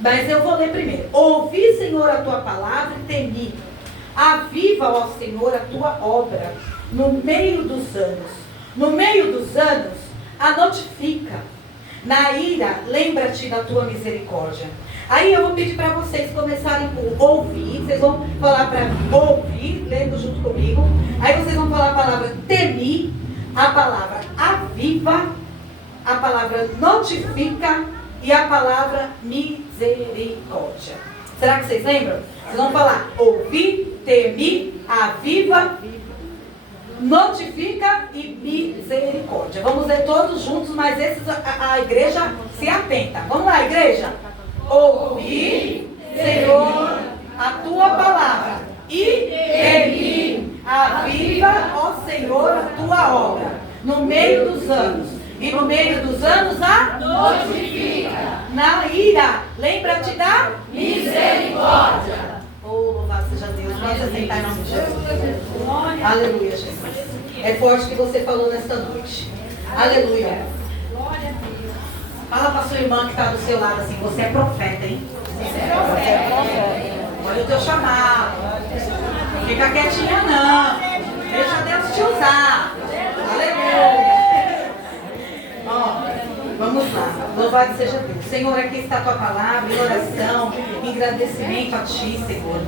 Mas eu vou ler primeiro. Ouvi, Senhor, a tua palavra e temi. Aviva, ó Senhor, a tua obra no meio dos anos. No meio dos anos, a notifica. Na ira, lembra-te da tua misericórdia. Aí eu vou pedir para vocês começarem por ouvir. Vocês vão falar para mim, ouvir, lendo junto comigo. Aí vocês vão falar a palavra temi, a palavra aviva, a palavra notifica e a palavra misericórdia. Será que vocês lembram? Vocês vão falar ouvir, temi, aviva, notifica e misericórdia. Vamos ler todos juntos, mas esses a igreja se atenta. Vamos lá, igreja. Ouvi, Senhor, a tua palavra e temi, aviva, ó Senhor, a tua obra no meio dos anos. E no meio dos anos a notifica. Na ira, lembra-te da misericórdia. Oh, louvado seja Deus. Vamos aceitar em nome de Jesus. Aleluia, Jesus. É forte o que você falou nesta noite. Aleluia. Fala para sua irmã que está do seu lado assim, você é profeta, hein? Você é profeta. Olha o teu chamado. Fica quietinha não. Deixa Deus te usar. Aleluia. Vamos lá, louvado seja Deus. Senhor, aqui está a tua palavra, em oração, em agradecimento a ti, Senhor.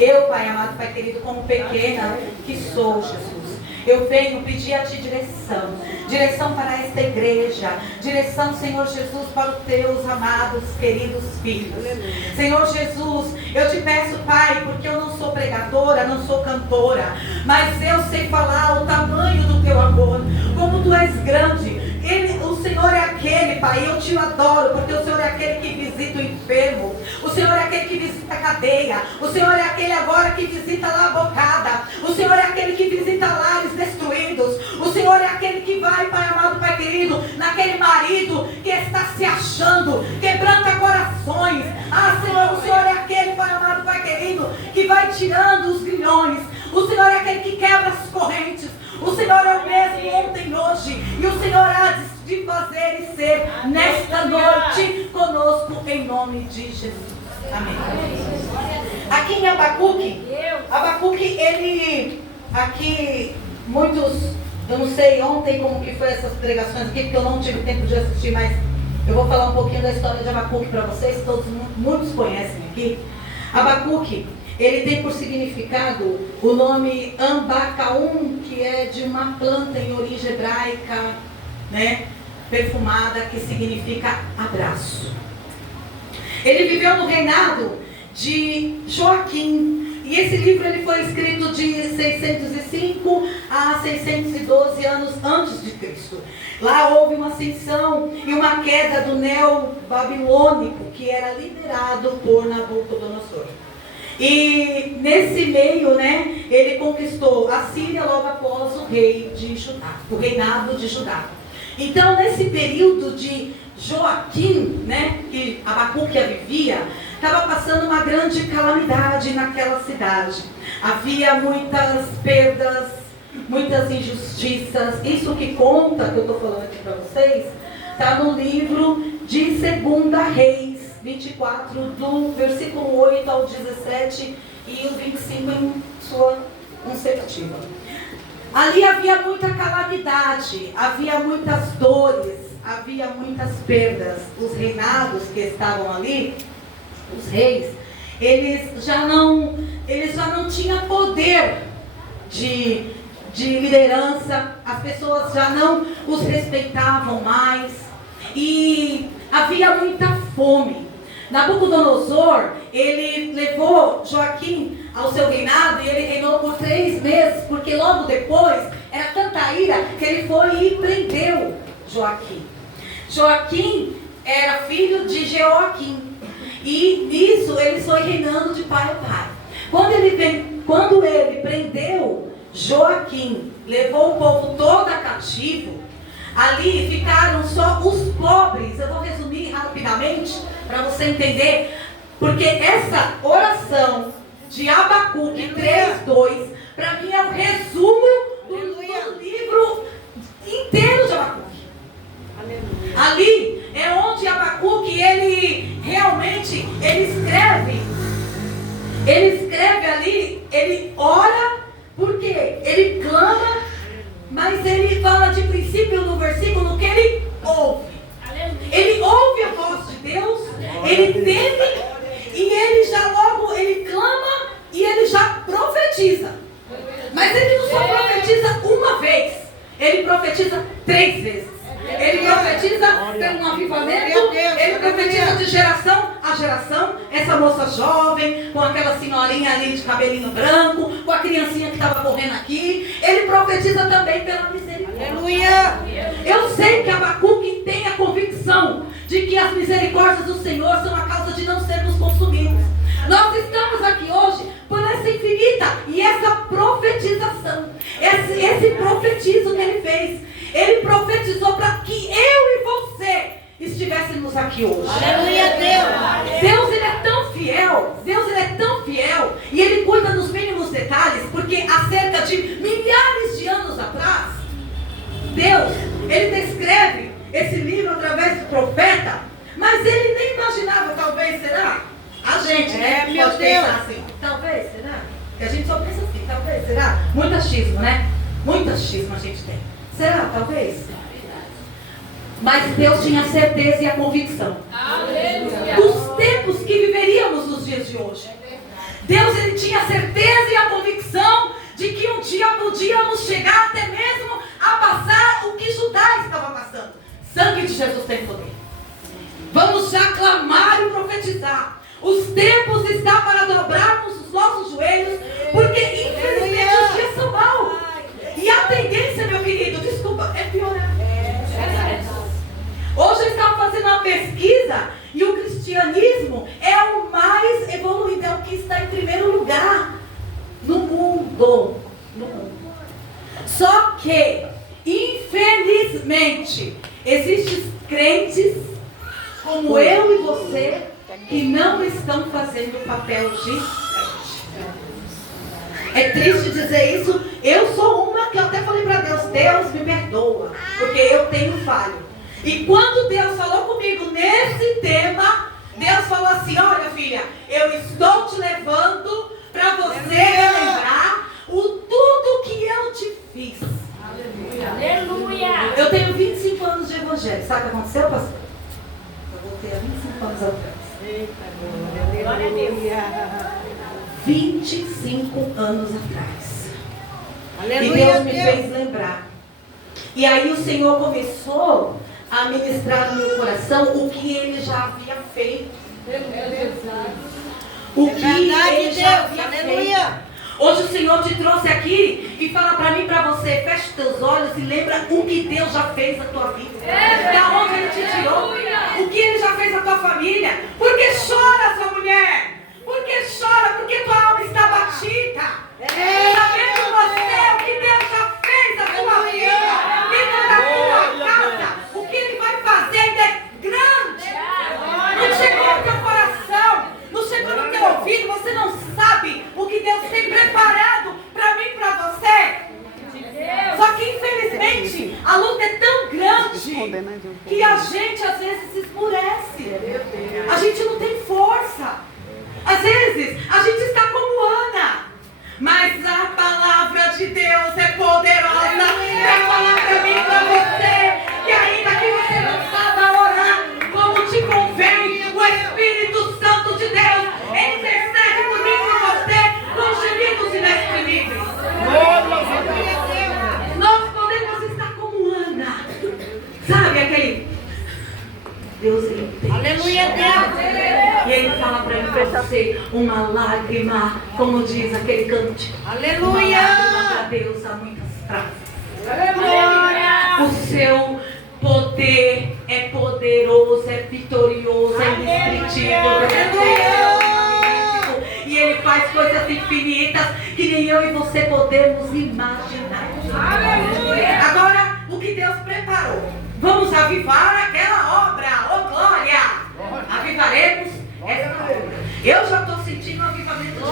Eu, Pai amado, Pai querido, como pequena que sou, Jesus, eu venho pedir a ti direção para esta igreja, direção, Senhor Jesus, para os teus amados, queridos filhos. Senhor Jesus, eu te peço, Pai, porque eu não sou pregadora, não sou cantora, mas eu sei falar o tamanho do teu amor, como tu és grande. O Senhor é aquele, Pai, eu te adoro, porque o Senhor é aquele que visita o enfermo, o Senhor é aquele que visita a cadeia, o Senhor é aquele agora que visita lá a bocada, o Senhor é aquele que visita lares destruídos, o Senhor é aquele que vai, Pai amado, Pai querido, naquele marido que está se achando, quebranta corações. Ah, Senhor, o Senhor é aquele, Pai amado, Pai querido, que vai tirando os grilhões, o Senhor é aquele que quebra as correntes. O Senhor é o mesmo ontem e hoje. E o Senhor há de fazer e ser nesta noite conosco em nome de Jesus. Amém. Aqui em Abacuque, ele, aqui, muitos, eu não sei ontem como que foi essas pregações aqui, porque eu não tive tempo de assistir, mas eu vou falar um pouquinho da história de Abacuque para vocês, muitos conhecem aqui. Abacuque, ele tem por significado o nome Ambacaum, que é de uma planta em origem hebraica, né, perfumada, que significa abraço. Ele viveu no reinado de Joaquim, e esse livro ele foi escrito de 605 a 612 anos antes de Cristo. Lá houve uma ascensão e uma queda do neo-babilônico, que era liderado por Nabucodonosor. E nesse meio, né, ele conquistou a Síria logo após o reinado de Judá. Então, nesse período de Joaquim, né, que Abacuque vivia, estava passando uma grande calamidade naquela cidade. Havia muitas perdas, muitas injustiças. Isso que conta, que eu estou falando aqui para vocês, está no livro de 2 Reis 24, do versículo 8 ao 17 e o 25 em sua consecutiva. Ali havia muita calamidade, havia muitas dores, havia muitas perdas. Os reinados que estavam ali, os reis, eles já não tinham poder de liderança, as pessoas já não os respeitavam mais e havia muita fome. Nabucodonosor, ele levou Joaquim ao seu reinado e ele reinou por 3 meses, porque logo depois, era tanta ira que ele foi e prendeu Joaquim. Joaquim era filho de Jeoaquim, e nisso ele foi reinando de pai a pai. Quando ele prendeu Joaquim, levou o povo todo a cativo, ali ficaram só os pobres. Eu vou resumir rapidamente para você entender, porque essa oração de Abacuque 3:2, para mim é um resumo do livro inteiro de Abacuque. Aleluia. Ali é onde Abacuque, ele realmente, ele escreve ali, ele ora, porque ele clama, mas ele fala de princípio no versículo que ele ouve. Ele ouve a voz de Deus, ele teme, e ele já logo, ele clama e ele já profetiza. Mas ele não só profetiza uma vez, ele profetiza 3 vezes. Ele profetiza pelo avivamento, ele profetiza de geração a geração. Essa moça jovem, com aquela senhorinha ali de cabelinho branco, com a criancinha que estava correndo aqui. Ele profetiza também pela misericórdia. Aleluia! Eu sei que Abacuque tem a convicção de que as misericórdias do Senhor são a causa de não sermos consumidos. Nós estamos aqui hoje por essa infinita e essa profetização, esse profetizo que ele fez. Ele profetizou para que eu e você estivéssemos aqui hoje. Aleluia, Deus! Deus, ele é tão fiel. Deus, ele é tão fiel. E ele cuida dos mínimos detalhes. Porque há cerca de milhares de anos atrás, Deus, ele descreve esse livro através do profeta. Mas ele nem imaginava, talvez, será? A gente, né? Meu pode Deus. pensar assim. Talvez, será? Porque a gente só pensa assim, talvez, será? Muito achismo, né? Muito achismo a gente tem. Será? Talvez. Mas Deus tinha a certeza e a convicção dos tempos que viveríamos nos dias de hoje. Deus, ele tinha a certeza e a convicção de que um dia podíamos chegar até mesmo a passar o que Judá estava passando. Sangue de Jesus tem poder. Vamos já clamar e profetizar. Os tempos estão para dobrarmos os nossos joelhos, porque infelizmente os dias são maus. E a tendência, meu querido, desculpa, é piorar. Hoje eu estava fazendo uma pesquisa e o cristianismo é o mais evoluído, é o que está em primeiro lugar no mundo. Só que, infelizmente, existem crentes como eu e você que não estão fazendo o papel de crente. É triste dizer isso. Eu sou uma que eu até falei para Deus, Deus me perdoa, porque eu tenho falho. E quando Deus falou comigo nesse tema, Deus falou assim, olha filha, eu estou te levando para você relembrar o tudo que eu te fiz. Aleluia. Eu tenho 25 anos de evangelho. Sabe o que aconteceu, pastor? Eu voltei há 25 anos atrás. Glória a Deus. 25 anos atrás. Aleluia, e Deus me fez lembrar. E aí o Senhor começou a ministrar no meu coração o que Ele já havia feito. O que Ele já havia feito. Hoje o Senhor te trouxe aqui e fala para mim e para você, feche teus olhos e lembra o que Deus já fez na tua vida. Da onde Ele te tirou. O que Ele já fez na tua família. Por que chora, sua mulher? Por que chora? Porque tua alma está batida. Sabendo você o que Deus já fez na tua vida, dentro da tua casa, o que Ele vai fazer ainda é grande. Não chegou no teu coração, não chegou no teu ouvido, você não sabe o que Deus tem preparado para mim e para você. Só que infelizmente a luta é tão grande que a gente às vezes se esmurece. A gente não tem força. Às vezes a gente está como Ana. Mas a palavra de Deus é poderosa para falar para mim e para você que ainda que você não saiba orar como te convém, o Espírito Santo de Deus intercede por mim e por você com gemidos inexprimíveis. Nós podemos estar como Ana. Sabe aquele Deus entende. Aleluia, Deus. E Ele fala para mim, para você, uma lágrima, como diz aquele cântico. Aleluia. Uma lágrima para Deus há muitas praças. Aleluia. O seu poder é poderoso, é vitorioso, é indescritível. E Ele faz coisas infinitas que nem eu e você podemos imaginar. Aleluia. Agora, o que Deus preparou? Vamos avivar aquela obra. Oh, glória! Avivaremos essa obra. Eu já estou sentindo o avivamento de Deus.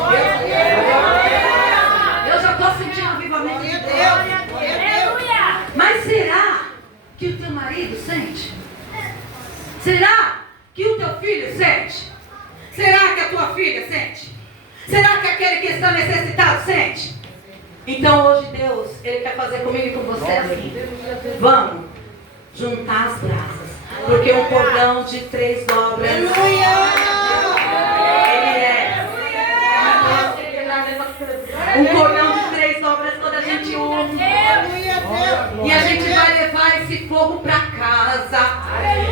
Eu já estou sentindo o avivamento de Deus. Mas será que o teu marido sente? tua filha sente? Será que aquele que está necessitado sente? Então hoje Deus, Ele quer fazer comigo e com você assim. Vamos juntar as brasas. Porque um cordão de 3 dobras. Aleluia! Ele é. Um cordão de 3 dobras quando a gente une. E a gente vai levar esse fogo para casa.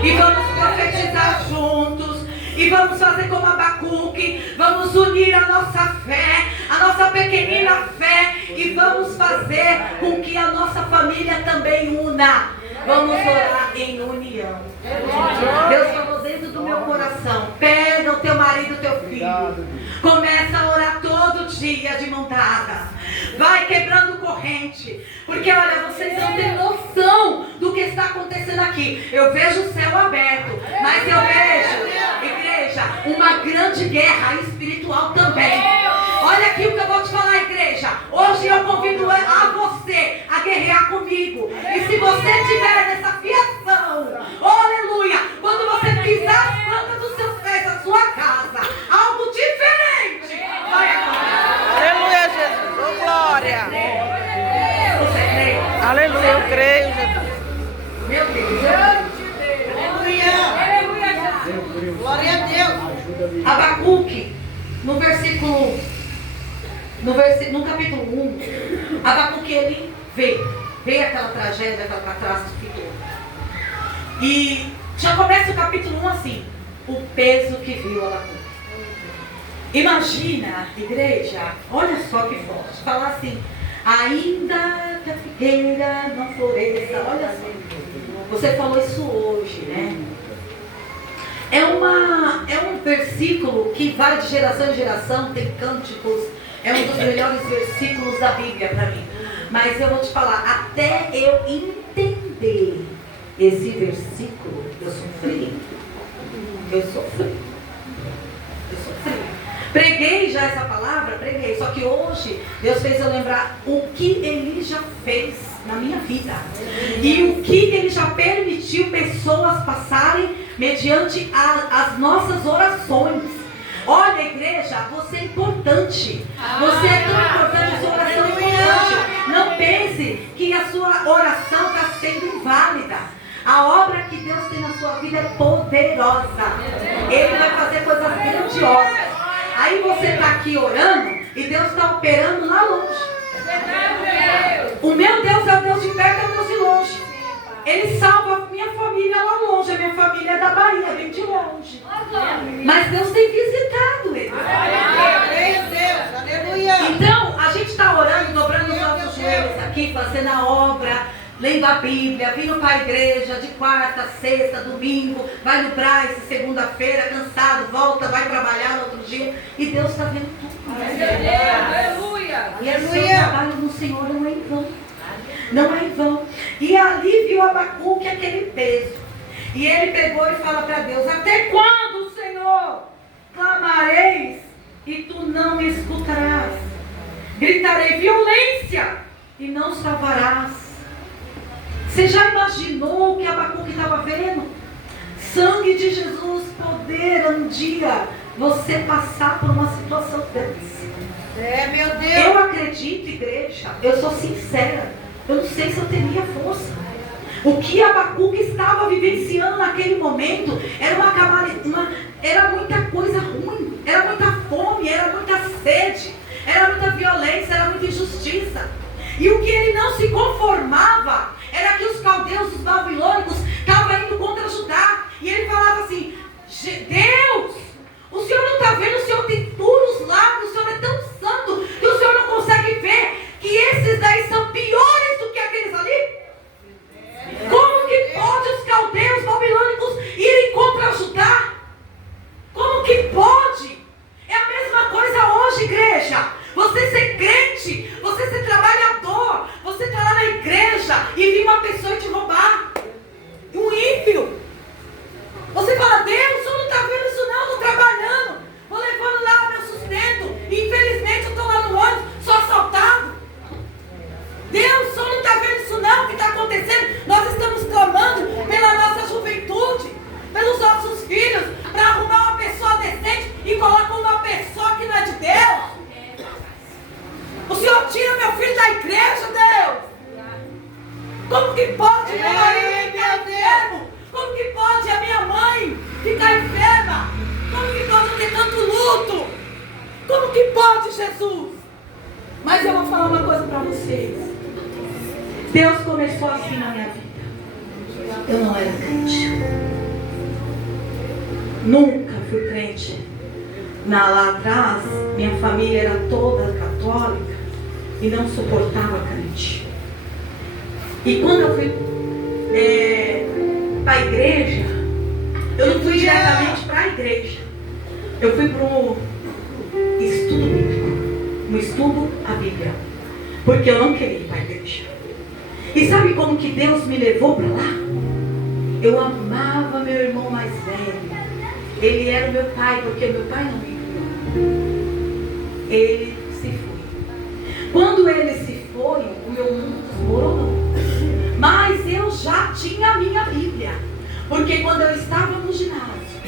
E vamos profetizar juntos. E vamos fazer como Abacuque. Vamos unir a nossa fé, a nossa pequenina fé. E vamos fazer com que a nossa família também una. Vamos orar em união. Deus falou dentro do meu coração. Pega o teu marido, o teu filho. Começa a orar todo dia de mão dada. Vai quebrando corrente. Porque olha, vocês não têm noção do que está acontecendo aqui. Eu vejo o céu aberto. Mas eu vejo, igreja, uma grande guerra espiritual também. Olha aqui o que eu vou te falar, igreja. Hoje eu convido a você a guerrear comigo. E se você tiver nessa fiação, aleluia, quando você pisar as plantas dos seus pés, a sua casa, algo diferente vai acontecer. Aleluia, Jesus. Oh, glória. Você crê? Aleluia, eu creio, Jesus. Meu Deus. Aleluia. Glória a Deus. Abacuque, no capítulo 1, Abacuque, ele veio aquela tragédia, aquela catástrofe toda. E já começa o capítulo 1 assim, o peso que viu Abacuque. Imagina, igreja, olha só que forte, falar assim, ainda que a figueira não floresça, olha só, você falou isso hoje, né? É um versículo que vai de geração em geração, tem cânticos, é um dos melhores versículos da Bíblia para mim. Mas eu vou te falar, até eu entender esse versículo, eu sofri. Preguei já essa palavra? Preguei. Só que hoje, Deus fez eu lembrar o que Ele já fez na minha vida. E o que Ele já permitiu pessoas passarem mediante as nossas orações. Olha, igreja, você é importante. Você é tão importante, a sua oração é importante. Não pense que a sua oração está sendo inválida. A obra que Deus tem na sua vida é poderosa. Ele vai fazer coisas grandiosas. Aí você está aqui orando e Deus está operando lá longe. O meu Deus é o Deus de perto, é o Deus de longe. Ele salva a minha família lá longe. A minha família é da Bahia, vem de longe. Mas Deus tem visitado eles. Então, a gente está orando, dobrando os nossos joelhos aqui, fazendo a obra, lendo a Bíblia, vindo para a igreja de quarta, sexta, domingo, vai no Braz, segunda-feira, cansado, volta, vai trabalhar no outro dia. E Deus está vendo tudo. Aleluia. E o seu trabalho no Senhor não é em vão. Não é em vão. E ali viu Abacuque aquele peso. E ele pegou e fala para Deus: até quando, Senhor, clamareis e tu não me escutarás? Gritarei violência e não salvarás. Você já imaginou o que Abacuque estava vendo? Sangue de Jesus, poder um dia você passar por uma situação dessa. Meu Deus. Eu acredito, igreja, eu sou sincera, eu não sei se eu teria força. O que Abacuque estava vivenciando naquele momento era muita coisa ruim, era muita fome, era muita sede, era muita violência, era muita injustiça. E o que ele não se conformava era que os caldeus, os babilônicos, estavam indo contra Judá. E ele falava assim: Deus, o Senhor não está vendo, o Senhor tem puros lábios, o Senhor é tão santo que o Senhor não consegue ver que esses daí são piores do que aqueles ali? Como que pode os caldeus babilônicos irem contra Judá? Como que pode? É a mesma coisa hoje, igreja. Você ser crente, você ser trabalhador, você está lá na igreja que pode meu marido ficar enfermo? Como que pode a minha mãe ficar enferma? Como que pode ter tanto luto? Como que pode, Jesus? Mas eu vou falar uma coisa para vocês. Deus começou assim na minha vida. Eu não era crente. Nunca fui crente. Lá atrás, minha família era toda católica e não suportava crente. E quando eu fui para a igreja, eu não fui diretamente para a igreja. Eu fui para um estudo bíblico, um estudo à Bíblia, porque eu não queria ir para a igreja. E sabe como que Deus me levou para lá? Eu amava meu irmão mais velho. Ele era o meu pai, porque meu pai não me criou. Ele se foi. Quando ele se foi, o meu mundo desmoronou. Mas eu já tinha a minha Bíblia. Porque quando eu estava no ginásio,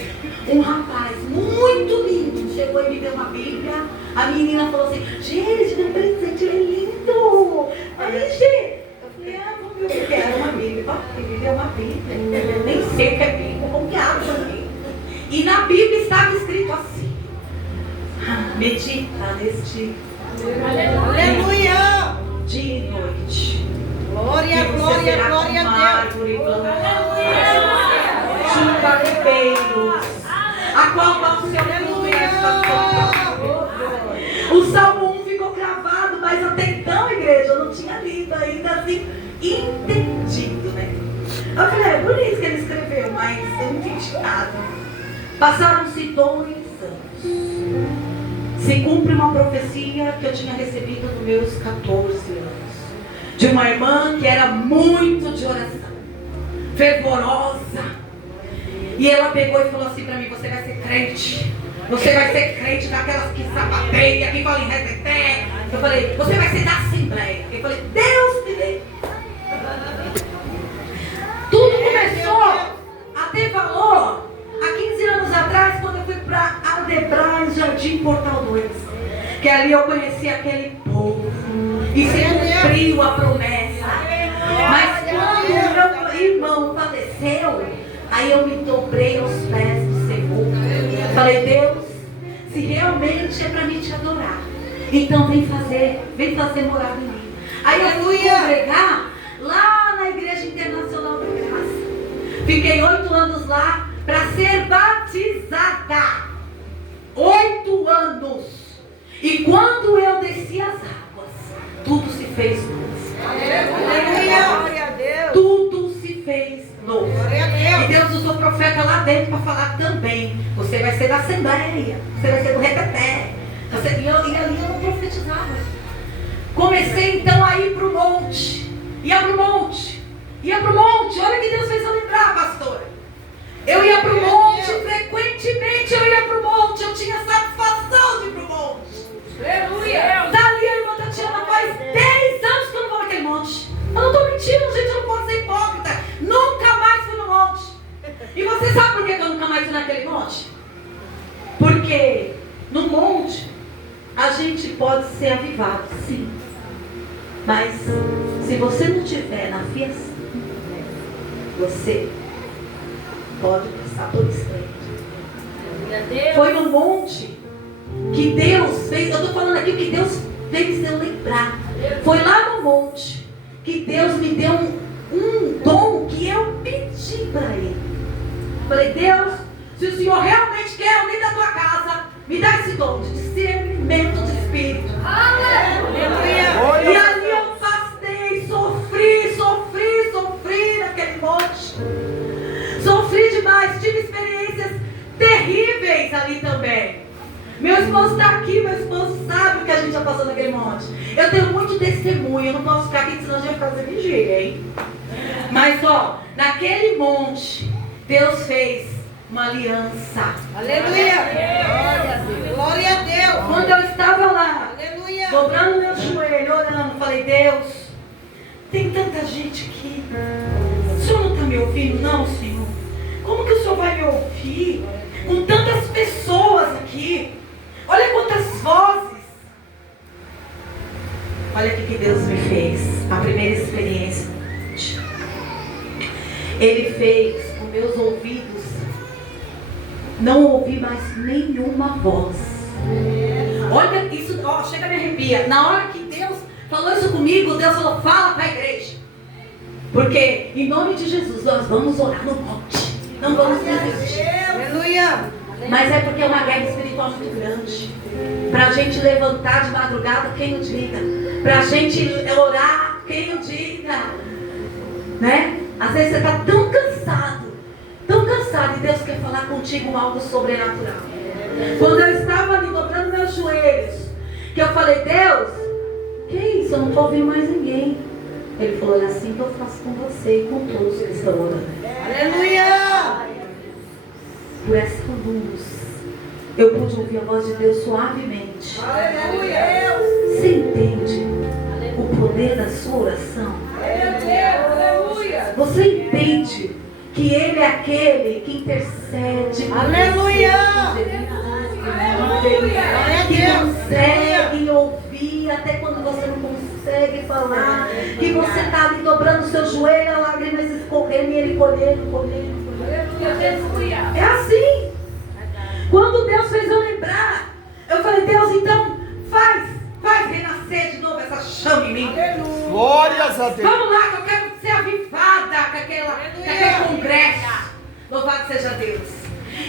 um rapaz muito lindo chegou e me deu uma Bíblia. A menina falou assim: gente, meu presente é lindo. Aí, gente, eu falei: vamos ver o que é uma Bíblia. Ele é uma Bíblia. Eu nem sei o que é Bíblia. Como que abre a Bíblia? E na Bíblia estava escrito assim: medita neste Aleluia! dia e noite. Glória, glória, glória a Deus. Junto a ribeiros, a qual dá o seu fruto nesta terra. O Salmo 1 ficou gravado, mas até então, igreja, eu não tinha lido ainda assim, entendido, né? Eu falei: é por isso que ele escreveu, mas eu não entendi nada. Passaram-se 2 anos. Se cumpre uma profecia que eu tinha recebido nos meus 14 anos. De uma irmã que era muito de oração, fervorosa. E ela pegou e falou assim para mim: você vai ser crente. Você vai ser crente daquelas que sapateia, que falam em reteté. Eu falei: você vai ser da Assembleia. Eu falei: Deus me dê. Tudo começou a ter valor há 15 anos atrás, quando eu fui para Aldebrais, Jardim Portal 2. Que ali eu conheci aquele povo. E se cumpriu a promessa. Mas quando meu irmão faleceu, aí eu me dobrei aos pés do Senhor. Falei: Deus, se realmente é para mim te adorar, então vem fazer morada em mim. Aí eu fui congregar lá na Igreja Internacional da Graça. Fiquei 8 anos lá para ser batizada. 8 anos. E quando eu desci as águas, tudo se fez novo. Glória a Deus. Tudo se fez novo. Glória a Deus. E Deus usou o profeta lá dentro para falar também: você vai ser da Assembleia, você vai ser do reteté. E ali eu não profetizava. Comecei então a ir para o monte. Ia para o monte. Olha que Deus fez eu lembrar, pastora. Eu ia para o monte, frequentemente eu ia para o monte. Eu tinha satisfação de ir para o monte. Aleluia. Dali a irmã Tatiana faz 10 anos que eu não vou naquele monte. Eu não estou mentindo, gente, eu não posso ser hipócrita. Nunca mais fui no monte. E você sabe por que eu nunca mais fui naquele monte? Porque no monte a gente pode ser avivado, sim. Mas se você não estiver na fiação, você pode passar por estreito. Foi no monte que Deus fez. Eu estou falando aqui o que Deus fez eu lembrar. Foi lá no monte que Deus me deu um dom que eu pedi para Ele. Falei: Deus, se o Senhor realmente quer alguém da tua casa, me dá esse dom de discernimento de espírito. Aleluia. E ali eu pastei, sofri naquele monte. Sofri demais, tive experiências terríveis ali também. Meu esposo está aqui, meu esposo sabe o que a gente já passou naquele monte. Eu tenho muito testemunho, eu não posso ficar aqui, senão a gente vai fazer vigília, hein? Mas naquele monte, Deus fez uma aliança. Aleluia. Glória a Deus. Quando eu estava lá, Aleluia. dobrando meu joelho, orando, falei: Deus, tem tanta gente aqui. O Senhor não está me ouvindo, não, Senhor? Como que o Senhor vai me ouvir? Com tantas pessoas aqui. Olha quantas vozes. Olha o que Deus me fez. A primeira experiência. fez com meus ouvidos não ouvir mais nenhuma voz. Olha isso, ó, chega a me arrepia. Na hora que Deus falou isso comigo, Deus falou, fala para a igreja. Porque em nome de Jesus nós vamos orar no monte. Não vamos desistir. Aleluia. Mas é porque é uma guerra espiritual muito grande. Para a gente levantar de madrugada, quem o diga. Para a gente orar, quem o diga. Né? Às vezes você está tão cansado e Deus quer falar contigo algo sobrenatural. Quando eu estava ali dobrando meus joelhos, que eu falei, Deus, que isso? Eu não estou ouvindo mais ninguém. Ele falou, é assim que eu faço com você e com todos que estão orando. Aleluia. Por essa luz, eu pude ouvir a voz de Deus suavemente. Aleluia. Você entende o poder da sua oração? Aleluia. Você entende que Ele é aquele que intercede? Aleluia. Que consegue ouvir até quando você não consegue falar. Que você está ali dobrando o seu joelho, as lágrimas escorrendo e Ele colhendo. É assim. Quando Deus fez eu lembrar, eu falei, Deus, então faz renascer de novo essa chama em mim. Glórias a Deus. Vamos lá, que eu quero ser avivada com aquele congresso. Louvado seja Deus.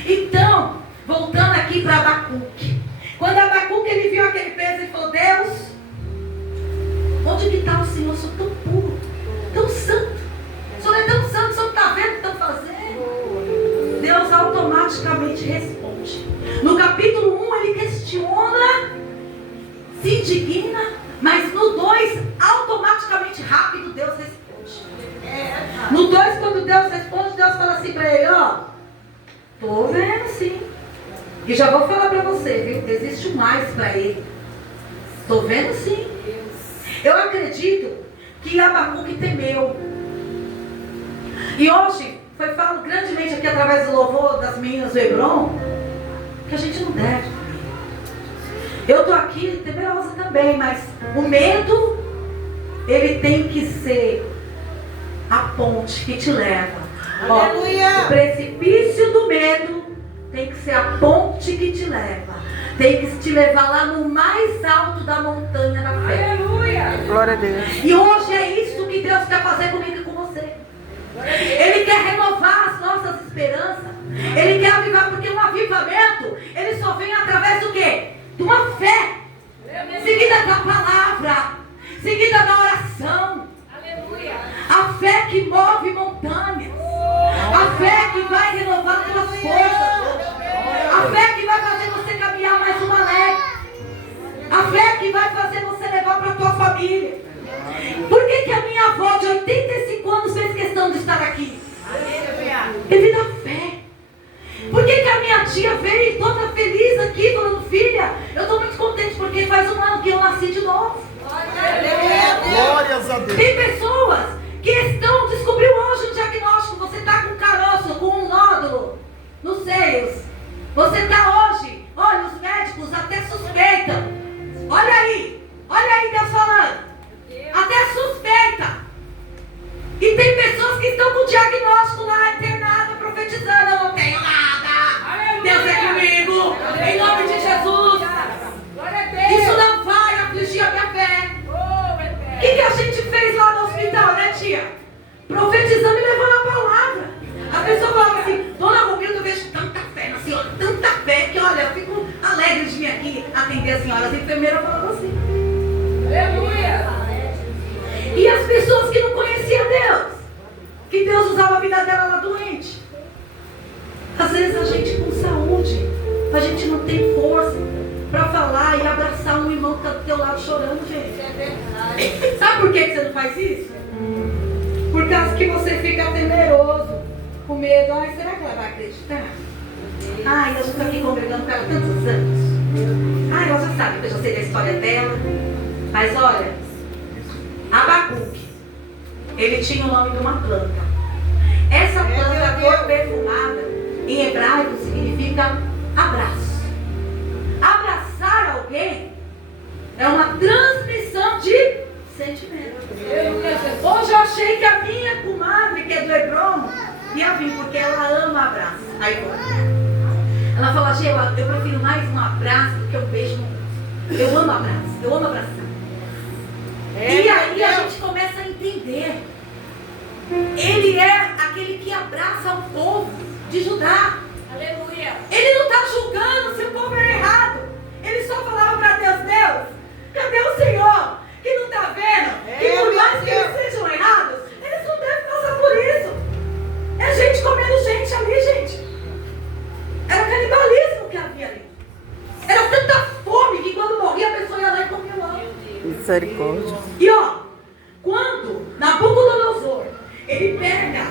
Então, voltando aqui para Abacuque. Quando Abacuque ele viu aquele peso, ele falou, Deus, onde que está o Senhor? Eu sou tão puro, tão santo. O Senhor é tão santo, o Senhor está vendo o que estão fazendo? Deus automaticamente responde. No capítulo 1 ele questiona, se indigna, mas no 2, automaticamente rápido, Deus responde. No 2, quando Deus responde, Deus fala assim para ele, ó, tô vendo sim. E já vou falar para você, viu? Existe mais para ele. Tô vendo sim. Eu acredito que Abacuque temeu. E hoje, foi falado grandemente aqui através do louvor das meninas do Hebron, que a gente não deve temer. Eu estou aqui temerosa também, mas o medo, ele tem que ser a ponte que te leva. Ó, o precipício do medo tem que ser a ponte que te leva. Tem que te levar lá no mais alto da montanha da fé. Aleluia. Glória a Deus. E hoje é isso que Deus quer fazer comigo e com você. Ele quer renovar as nossas esperanças. Ele quer avivar, porque um avivamento, ele só vem através do quê? De uma fé. Seguida da palavra. Seguida da oração. Aleluia. A fé que move montanhas. A fé que vai renovar suas forças. A fé que vai fazer você caminhar mais uma leve. A fé que vai fazer você levar para a tua família. Por que a minha avó de 85 anos fez questão de estar aqui? Devido à fé. Por que a minha tia veio toda feliz aqui, falando, filha, eu estou muito contente porque faz um ano que eu nasci de novo. Glórias a Deus. Tem pessoas que descobriu hoje um diagnóstico, você está com caroço, com um nódulo nos seios. Você está hoje, olha, os médicos até suspeitam. Olha aí Deus falando. Até suspeita. E tem pessoas que estão com diagnóstico lá internada, profetizando, eu não tenho nada. Deus é comigo. Em nome de Jesus. Isso não vai afligir a minha fé. O que a gente fez lá no hospital, né, tia? Profetizando e levando a palavra. A pessoa falava assim, dona Romilda, eu vejo tanta fé na senhora, tanta fé, que olha, eu fico alegre de vir aqui atender a senhora. As enfermeiras falavam assim. Aleluia. E as pessoas que não conheciam Deus, que Deus usava a vida dela lá doente. Às vezes a gente com saúde, a gente não tem força para falar e abraçar um irmão que está do teu lado chorando, gente. Sabe por que você não faz isso? Por causa que você fica temeroso, com medo. Ai, será que ela vai acreditar? Ai, eu já estou aqui congregando com ela há tantos anos. Ai, ela já sabe que eu já sei da história dela. Mas olha, Abacuque, ele tinha o nome de uma planta. Essa planta, a cor perfumada, em hebraico significa abraço. Abraçar alguém é uma transmissão de sentimento. Hoje eu achei que a minha comadre, que é do Hebron, ia prefiro mais um abraço do que um beijo no rosto. Eu amo abraço, eu amo abraçar. E aí a gente começa a entender. Ele é aquele que abraça o povo de Judá. Aleluia. Ele não está julgando se o povo era errado. Ele só falava para Deus: Deus, cadê o Senhor? Que não está vendo? Que por mais que eles sejam errados, eles não devem passar por isso. É gente comendo gente ali, gente. Era canibalismo que havia ali. Era tanta fome que quando morria a pessoa ia lá e comia lá. Misericórdia. E ó, quando Nabucodonosor, ele pega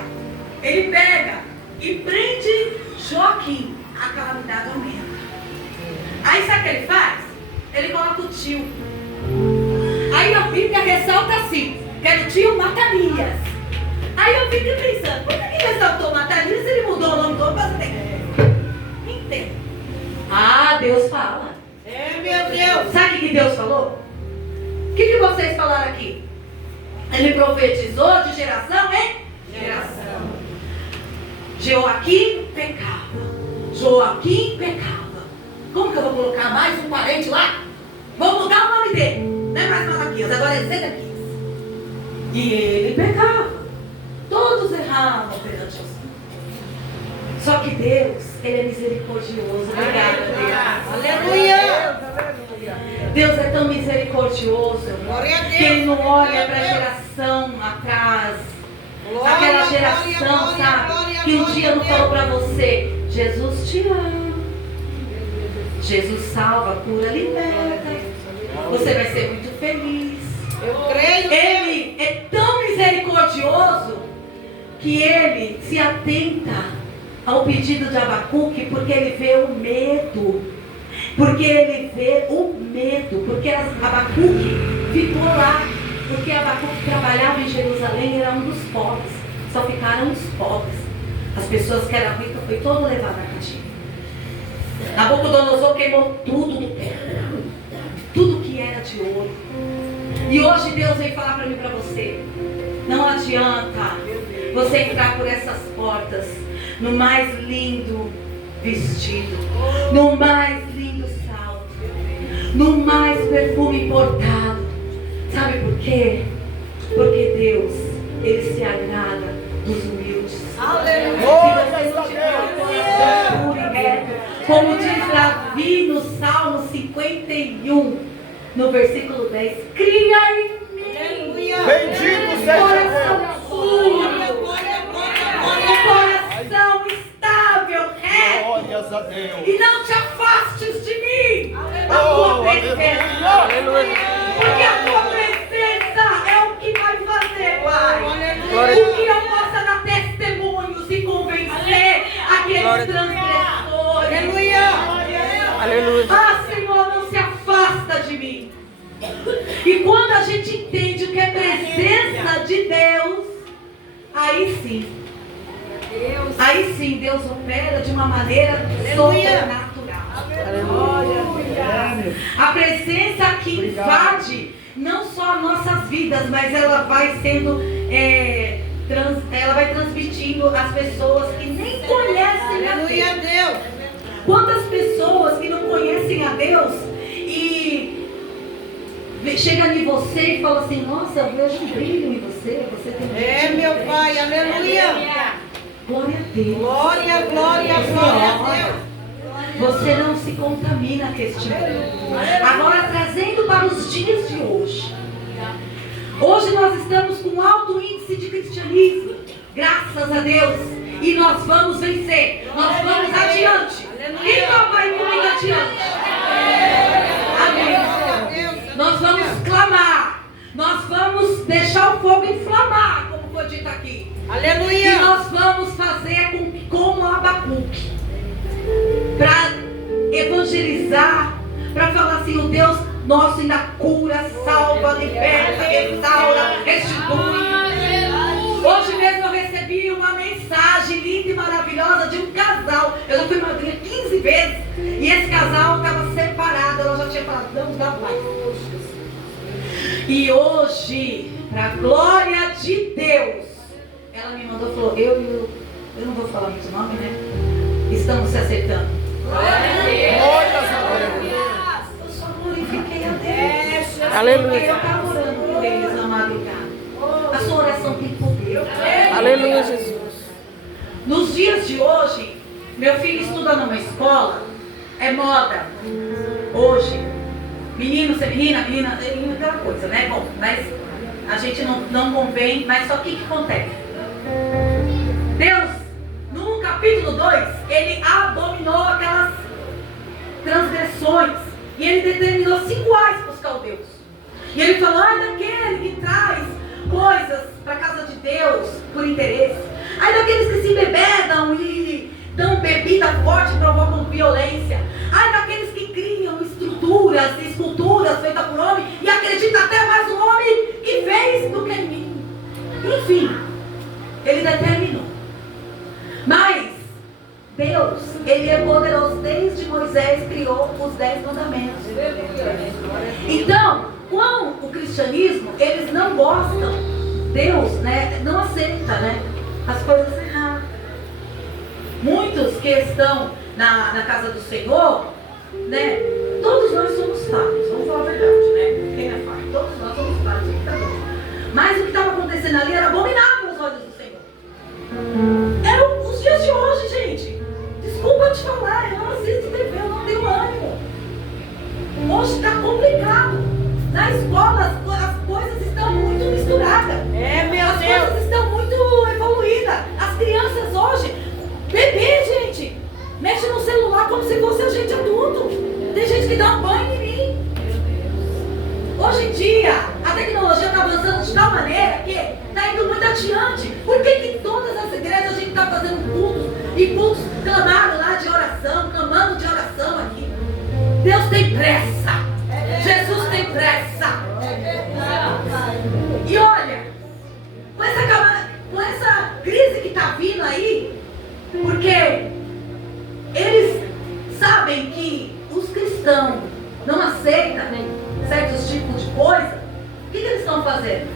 e prende Joaquim, a calamidade aumenta. Aí sabe o que ele faz? Ele coloca o tio. Aí a Bíblia ressalta assim, que era o tio Matanias. Aí eu fico pensando, por que ressaltou Matanias se ele mudou o nome todo para entende? Ah, Deus fala. Meu Deus. Sabe o que Deus falou? O que vocês falaram aqui? Ele profetizou de geração em geração. Joaquim pecava. Como que eu vou colocar mais um parente lá? Vou mudar o nome dele. Não é mais Malaquias, agora é Zedequias. E ele pecava. Todos erravam perante o Senhor. Só que Deus, Ele é misericordioso. Obrigada, Deus. Aleluia. Deus é tão misericordioso que Ele não olha para a geração atrás. Aquela geração, sabe? Que um dia não falou para você: Jesus te ama. Jesus salva, cura, liberta. Você vai ser muito feliz. Eu creio. Ele é tão misericordioso que Ele se atenta ao pedido de Abacuque, porque Ele vê o medo. Porque Abacuque ficou lá. Porque Abacuque trabalhava em Jerusalém, era um dos pobres. Só ficaram os pobres. As pessoas que eram ricas foi todo levado a cativo. Nabucodonosor queimou tudo do templo. Tudo que era de ouro. E hoje Deus vem falar para mim e para você: não adianta você entrar por essas portas no mais lindo vestido, no mais lindo salto, no mais perfume importado. Sabe por quê? Porque Deus, Ele se agrada dos humildes. Como diz Davi no Salmo 51, no versículo 10: cria em mim Bendito um seja coração puro, um coração estável, reto, Glórias a Deus. e não te afastes de mim a tua presença. Aleluia. Porque a tua presença é o que vai fazer, Pai, o que eu possa dar testemunhos e convencer aqueles transgressores. Aleluia. Ah, Senhor, não se afasta de mim. E quando a gente entende o que é presença de Deus, aí sim Deus opera de uma maneira sobrenatural. A presença que invade não só nossas vidas, mas ela vai sendo ela vai transmitindo as pessoas que nem conhecem a Deus. Quantas pessoas que não conhecem a Deus e chega em você e fala assim: nossa, eu vejo um brilho em você, você tem um brilho. Meu Pai, aleluia. Glória a Deus. Glória a Deus. Você não se contamina com este mundo. Agora, trazendo para os dias de hoje. Hoje nós estamos com alto índice de cristianismo. Graças a Deus. E nós vamos vencer. Nós vamos adiante. Quem vai comigo adiante? Amém. Nós vamos clamar. Nós vamos deixar o fogo inflamar, como foi dito aqui. Aleluia. E nós vamos fazer como Abacuque, para evangelizar, para falar assim: o Deus nosso ainda cura, salva, liberta, restaura, restitui. Hoje mesmo eu recebi uma mensagem linda e maravilhosa de um casal. Eu já fui madrinha 15 vezes e esse casal estava separado. Ela já tinha falado: não dá mais. E hoje, para a glória de Deus, ela me mandou e falou: eu não vou falar muito nome, né? Estamos se acertando. Glórias a Deus. Eu só glorifiquei a Deus. Aleluia. Eu estava orando por eles na madrugada. A sua oração tem poder. Aleluia, Jesus. Nos dias de hoje, meu filho estuda numa escola, é moda. Hoje, menino ser menina, menina aquela coisa, né? Bom, mas a gente não convém, mas só que acontece? Deus, no capítulo 2, ele abominou aquelas transgressões e ele determinou 5 ais para os caldeus. E ele falou, daquele que traz coisas para a casa de Deus por interesse. Ai, daqueles que se embebedam e dão bebida forte e provocam violência. Ai, daqueles que criam estruturas e esculturas feitas por homem e acreditam até mais no homem que fez do que em mim. Enfim, ele determinou. Mas Deus, ele é poderoso. Desde Moisés criou os 10 mandamentos. Então, com o cristianismo, eles não gostam. Deus, né, não aceita, né, as coisas erradas. Muitos que estão na casa do Senhor, né, todos nós somos falhos, vamos falar a verdade, né? Quem é falho? Todos nós somos falhos, mas o que estava acontecendo ali era abominável aos olhos do Senhor. Eram os dias de hoje, gente. Desculpa te falar, eu não assisto TV, eu não tenho ânimo. Hoje está complicado. Na escola as coisas estão muito misturadas. Meu As Deus. coisas estão muito evoluídas. As crianças hoje, bebê, gente, mexe no celular como se fosse a gente adulto. Tem gente que dá um banho em mim. Hoje em dia, a tecnologia está avançando de tal maneira que está indo muito adiante. Por que todas as igrejas a gente está fazendo cultos e cultos clamaram lá de oração, clamando de oração aqui? Deus tem pressa. Jesus tem pressa. E olha, com essa crise que está vindo aí, porque eles sabem que os cristãos não aceitam certos tipos de coisa, o que eles estão fazendo?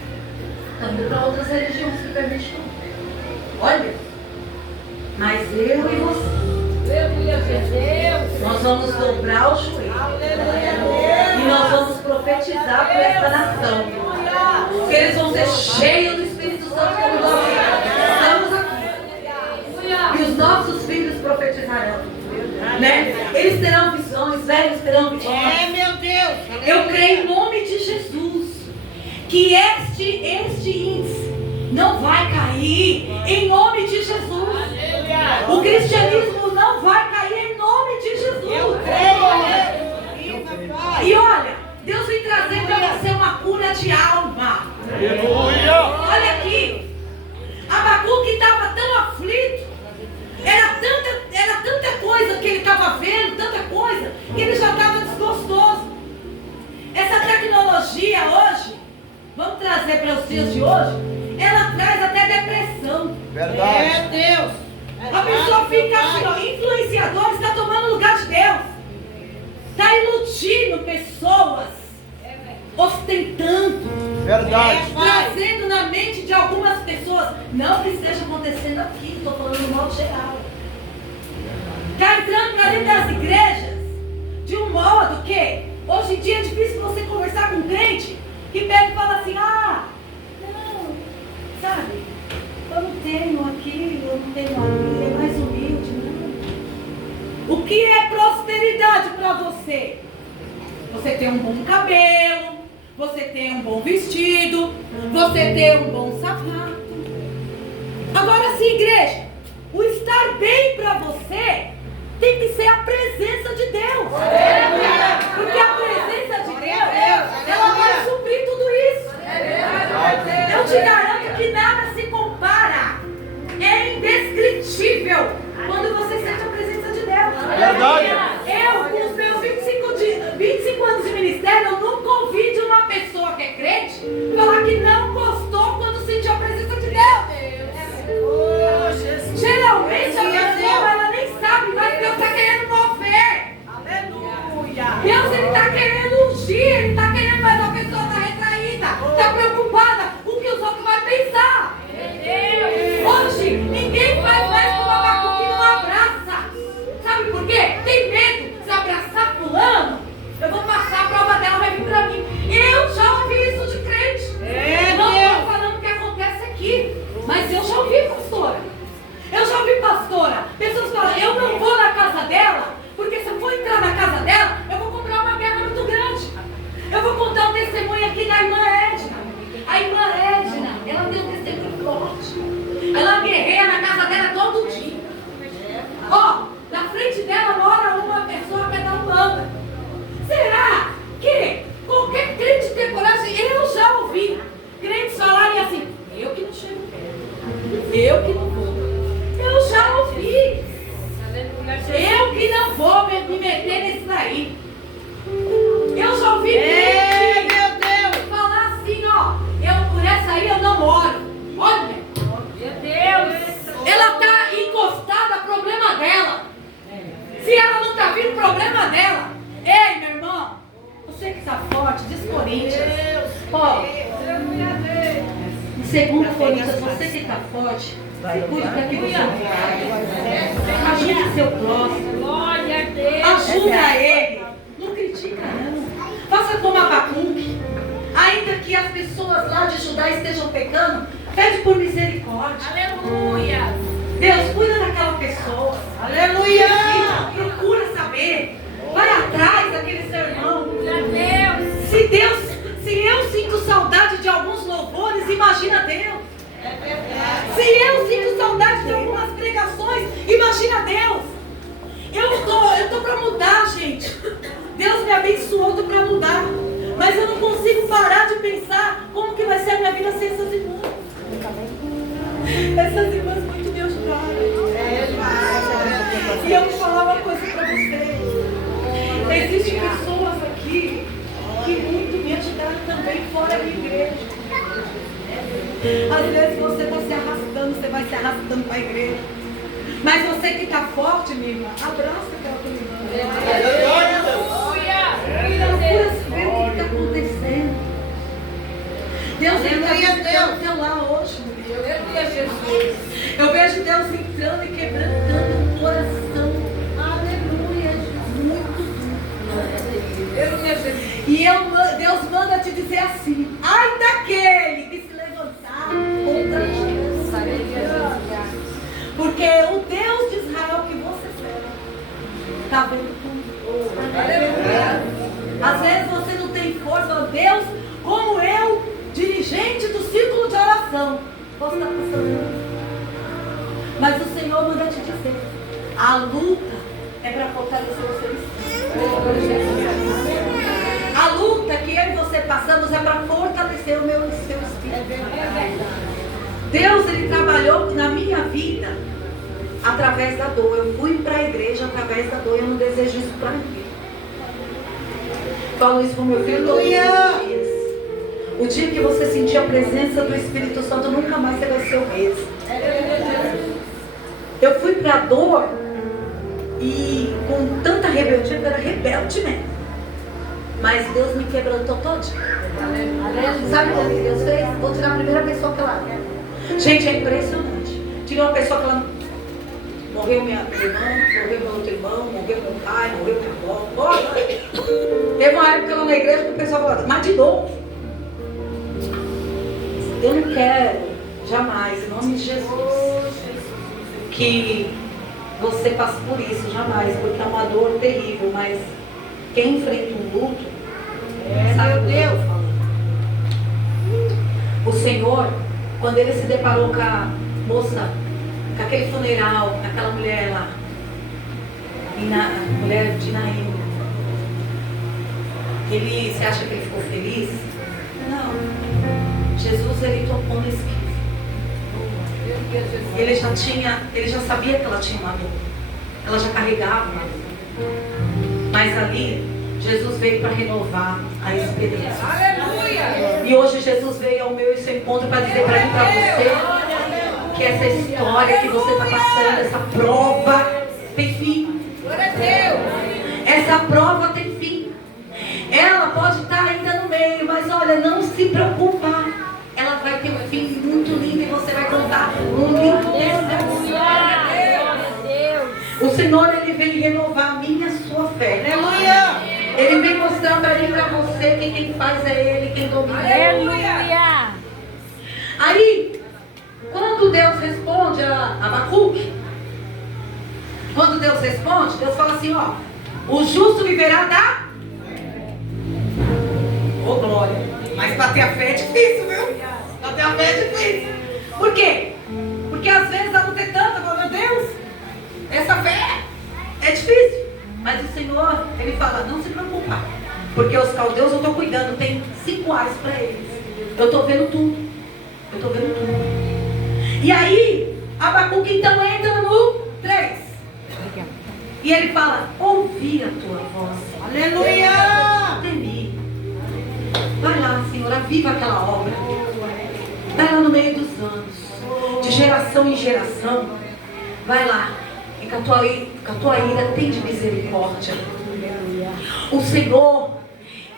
Estão indo para outras religiões que permitem tudo. Olha, mas eu e você, nós vamos dobrar o joelho e nós vamos profetizar por esta nação, que eles vão ser cheios do Espírito Santo como nós estamos aqui, e os nossos filhos profetizarão, né? Eles terão visões, velhos terão visões. Meu Deus. Eu creio em nome de Jesus que este índice não vai cair em nome de Jesus. O cristianismo não vai cair em nome de Jesus. Eu creio. E olha, Deus vem trazer para você uma cura de alma. Aleluia. Olha aqui, Abacuque estava tão aflito, era tanta coisa que ele estava vendo, tanta coisa, que ele já estava desgostoso. Essa tecnologia hoje, vamos trazer para os dias de hoje, ela traz até depressão. Verdade. Deus. A pessoa fica assim, ó, influenciador, está tomando o lugar de Deus. Está iludindo pessoas, ostentando, Verdade. trazendo na mente de algumas pessoas, não que esteja acontecendo aqui, estou falando de modo geral. Está entrando para dentro das igrejas de um modo que hoje em dia é difícil você conversar com um crente que pega e fala assim, não, sabe, eu não tenho aqui, eu não tenho ali, é mais humilde, não. O que é prosperidade para você? Você ter um bom cabelo, você ter um bom vestido, você ter um bom sapato. Agora sim, igreja, o estar bem para você tem que ser a presença de Deus. Porque a presença de Deus, ela vai suprir tudo isso. Eu te garanto que nada se compara. É indescritível quando você sente a presença de Deus. Verdade. Eu, com os meus 25 anos de ministério, eu nunca ouvi de uma pessoa que é crente falar que não gostou quando sentiu a presença de Deus. Geralmente a pessoa ela nem sabe, mas Deus está querendo mover. Deus ele está querendo ungir, ele está querendo, mas a pessoa está retraída, está preocupada com o que os outros vão pensar. Hoje ninguém faz mais como Abacuque que não abraça. Sabe por quê? Tem está forte, diz Coríntios. Ó, em 2 Coríntios, você que está forte, se cuide para que você não. Ajude seu próximo. Ajuda ele. Não critica, não. Faça como Abacuque. Ainda que as pessoas lá de Judá estejam pecando, pede por misericórdia. Aleluia. Deus, cuida daquela pessoa. Aleluia. E procura saber. Vai atrás daquele seu irmão. Se eu sinto saudade de alguns louvores, imagina Deus. Se eu sinto saudade de algumas pregações, imagina Deus. Eu tô para mudar, gente. Deus me abençoou, tô para mudar. Mas eu não consigo parar de pensar como que vai ser a minha vida sem essas irmãs. Essas irmãs muito me ajudaram. E eu vou falar uma coisa para vocês. Existem pessoas aqui que muito me ajudaram também fora da igreja. Às vezes você está se arrastando, você vai se arrastando para a igreja. Mas você que está forte, minha irmã, abraça aquela tua irmã. Procura saber o que está acontecendo. Deus está visitando o teu lar hoje, mulher. Eu vejo Deus entrando e quebrantando o coração. Aleluia, Jesus. E Deus manda te dizer assim: ai daquele que se levantar contra ti. Porque o Deus de Israel que você serve está vendo tudo. Aleluia. Às vezes você não tem força, Deus, como eu, dirigente do círculo de oração, posso estar passando. Mas o Senhor manda te dizer: a luta é para fortalecer o seu espírito. A luta que eu e você passamos é para fortalecer o seu espírito. Deus, Ele trabalhou na minha vida através da dor. Eu fui para a igreja através da dor. Eu não desejo isso para mim. Falo isso com meu filho todos os dias. O dia que você sentir a presença do Espírito Santo, nunca mais você vai ser o mesmo. Eu fui para a dor e com tanta rebeldia, eu era rebelde mesmo. Mas Deus me quebrantou todinho. Sabe o que Deus fez? Vou tirar a primeira pessoa que ela é. Gente, é impressionante. Tirou uma pessoa que ela... Morreu minha irmã, morreu meu outro irmão, morreu meu pai, morreu minha avó. Teve uma época lá na igreja que o pessoal falava: mas de novo. Eu não quero, jamais, em nome de Jesus, que você passe por isso, jamais, porque é uma dor terrível. Mas quem enfrenta um luto, sabe o que eu falo? O Senhor, quando Ele se deparou com a moça, com aquele funeral, aquela mulher lá, a mulher de Naim, você acha que Ele ficou feliz? Não. Jesus, Ele tocou nesse espírito. Ele já sabia que ela tinha uma dor. Ela já carregava uma dor. Mas ali, Jesus veio para renovar a experiência. Aleluia! E hoje Jesus veio ao meu e seu encontro para dizer para mim, para você, que essa história que você está passando, essa prova tem fim. Essa prova tem fim. Ela pode estar ainda no meio, mas olha, não se preocupa. Ela vai ter um fim muito lindo e você vai contar um lindo testemunho. O Senhor, Ele vem renovar a minha e a sua fé. Aleluia! Ele vem mostrar para mim e para você que quem faz é Ele, quem domina é Ele. Aleluia! Aí, quando Deus responde a Abacuque, quando Deus responde, Deus fala assim, ó: o justo viverá da... Ô glória! Mas bater a fé é difícil, viu? Bater a fé é difícil. Por quê? Porque às vezes a luta é tanta, meu Deus, essa fé é difícil. Mas o Senhor, Ele fala: não se preocupa, porque os caldeus eu estou cuidando, tem 5 ares para eles. Eu estou vendo tudo. Eu estou vendo tudo. E aí, Abacuque então entra no 3. E ele fala: ouvi a tua voz. Aleluia! Temi. Vai lá, Senhor, aviva aquela obra. Vai lá no meio dos anos, de geração em geração. Vai lá. E com a tua ira tem de misericórdia. O Senhor,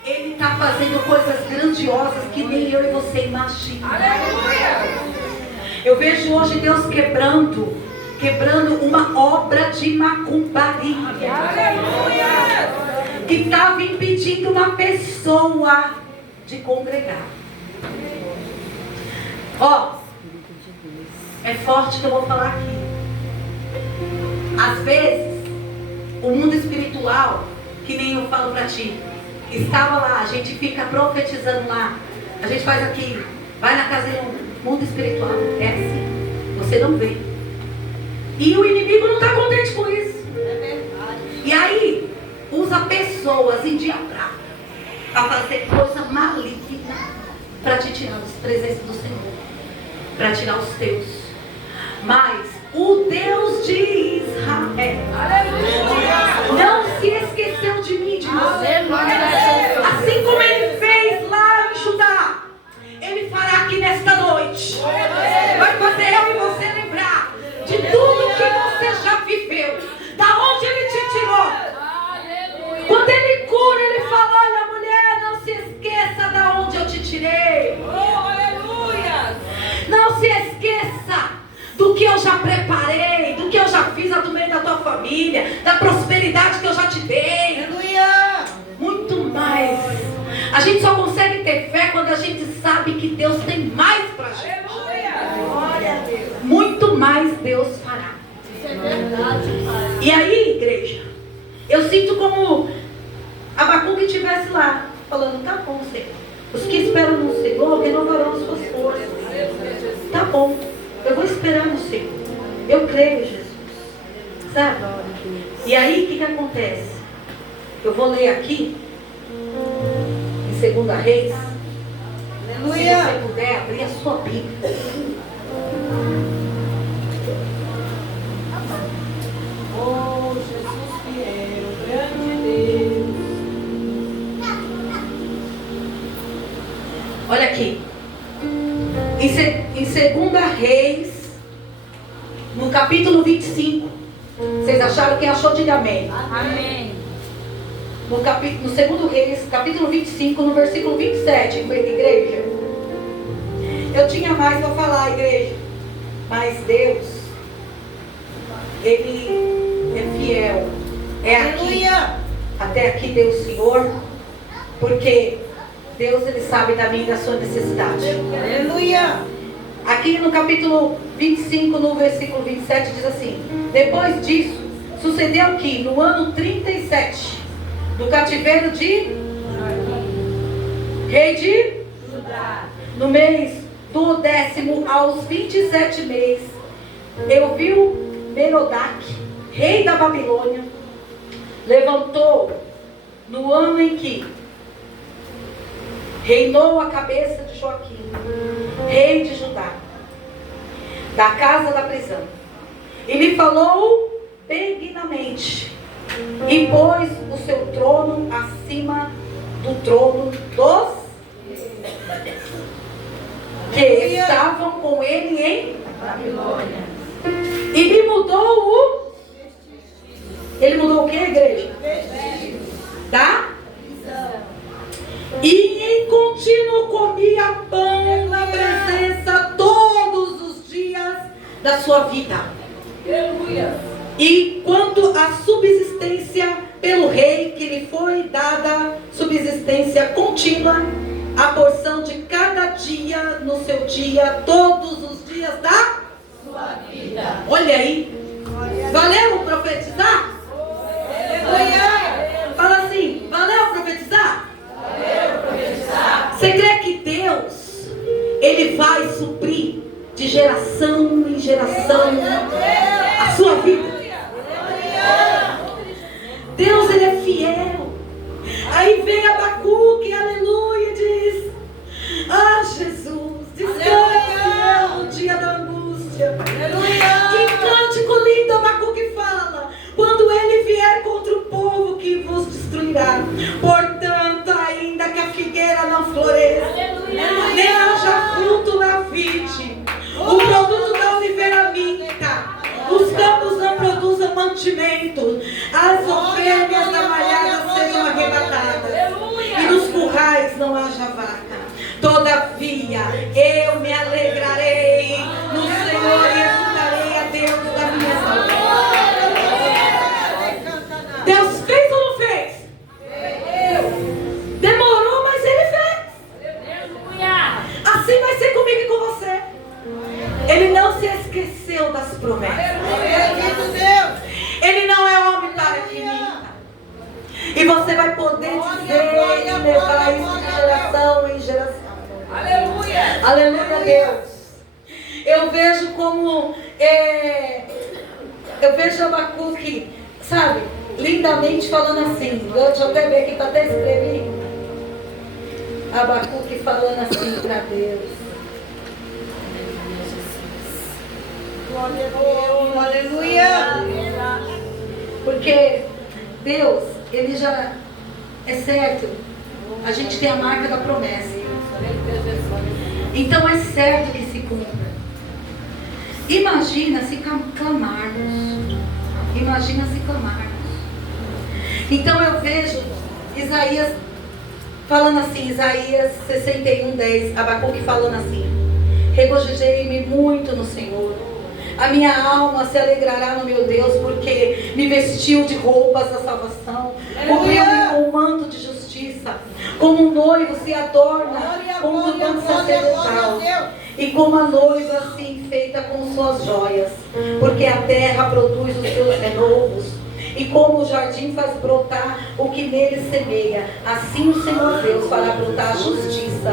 Ele está fazendo coisas grandiosas que nem eu e você imagina. Eu vejo hoje Deus quebrando uma obra de macumbaria. Que estava impedindo uma pessoa de congregar. Ó, é forte que eu vou falar aqui. Às vezes, o mundo espiritual, que nem eu falo pra ti, estava lá, a gente fica profetizando lá, a gente faz aquilo, vai na casa do mundo espiritual, é assim, você não vê. E o inimigo não está contente com isso. E aí, usa pessoas endiabradas para fazer coisa maligna para te tirar das presenças do Senhor, para tirar os teus. Mas o Deus de Israel não se esqueceu de mim, de você. Assim como ele fez lá em Judá, ele fará aqui nesta noite. Vai fazer eu e você lembrar de tudo que você já viveu, da onde ele te tirou. Quando ele cura, ele fala: olha, mulher, não se esqueça da onde eu te tirei. Não se esqueça do que eu já preparei, do que eu já fiz no meio da tua família, da prosperidade que eu já te dei. Muito mais. A gente só consegue ter fé quando a gente sabe que Deus tem mais pra gente. Muito mais Deus fará. E aí, igreja, eu sinto como Abacuque estivesse lá, falando: tá bom, Senhor. Os que esperam no Senhor renovarão as suas forças. Tá bom, eu vou esperar no Senhor. Eu creio, Jesus. Sabe? E aí, o que acontece? Eu vou ler aqui, em 2 Reis. Se você puder abrir a sua Bíblia. Oh, Jesus fiel, grande Deus. Olha aqui. Em 2 Reis, no capítulo 25. Vocês acharam que achou? Diga amém. Amém. No 2 Reis, capítulo 25, no versículo 27, igreja. Eu tinha mais para falar, igreja. Mas Deus, Ele é fiel. É aqui. Até aqui deu o Senhor. Porque Deus, Ele sabe da minha e da sua necessidade. Aleluia. Aqui no capítulo 25, no versículo 27, diz assim: depois disso, sucedeu que no ano 37 do cativeiro de rei de Judá, no mês do 10º aos 27 meses, eu vi Merodach, rei da Babilônia, levantou no ano em que reinou a cabeça de Joaquim, rei de Judá, da casa da prisão, e me falou benignamente, e pôs o seu trono acima do trono dos que estavam com ele em Babilônia, e me mudou ele mudou o que, igreja? Da e em contínuo comia pão na presença todos os dias da sua vida. E quanto à subsistência pelo rei, que lhe foi dada subsistência contínua, a porção de cada dia no seu dia, todos os dias da sua vida. Olha aí. Valeu profetizar? Fala assim: valeu profetizar? Você crê que Deus, Ele vai suprir de geração em geração a sua vida? Deus, Ele é fiel. Aí vem Abacuque, aleluia, diz: ah, Jesus, descanse no dia da angústia. Que cântico lindo Abacuque fala: quando ele vier contra o povo que vos destruirá. Portanto, ainda que a figueira não floresça, nem haja fruto na vide, o produto da oliveira minta, os campos não produzam mantimento, as ovelhas da malhada sejam arrebatadas, e nos currais não haja vaca. Todavia, eu me alegrarei no Senhor e exultarei a Deus da minha salvação. Deus fez ou não fez? Demorou, mas Ele fez. Assim vai ser comigo e com você. Ele não se esqueceu das promessas. Ele não é homem para que minta. E você vai poder dizer e levar isso de geração em geração. Aleluia! Aleluia, Deus. Eu vejo como eu vejo Abacuque, sabe, lindamente falando assim. Deixa eu até ver aqui, até escrevi. Abacuque falando assim para Deus. Glória a Deus. Aleluia. Porque Deus, Ele já é certo. A gente tem a marca da promessa. Então é certo que se cumpra. Imagina se clamarmos. Imagina se clamarmos. Então eu vejo Isaías falando assim, Isaías 61:10, Abacuque falando assim: regozijei-me muito no Senhor. A minha alma se alegrará no meu Deus, porque me vestiu de roupas da salvação, cobriu-me com um manto de justiça, como um noivo se adorna com um turbante sacerdotal, e como a noiva se enfeita com suas joias, porque a terra produz os seus renovos, e como o jardim faz brotar o que nele semeia, assim o Senhor Deus fará brotar a justiça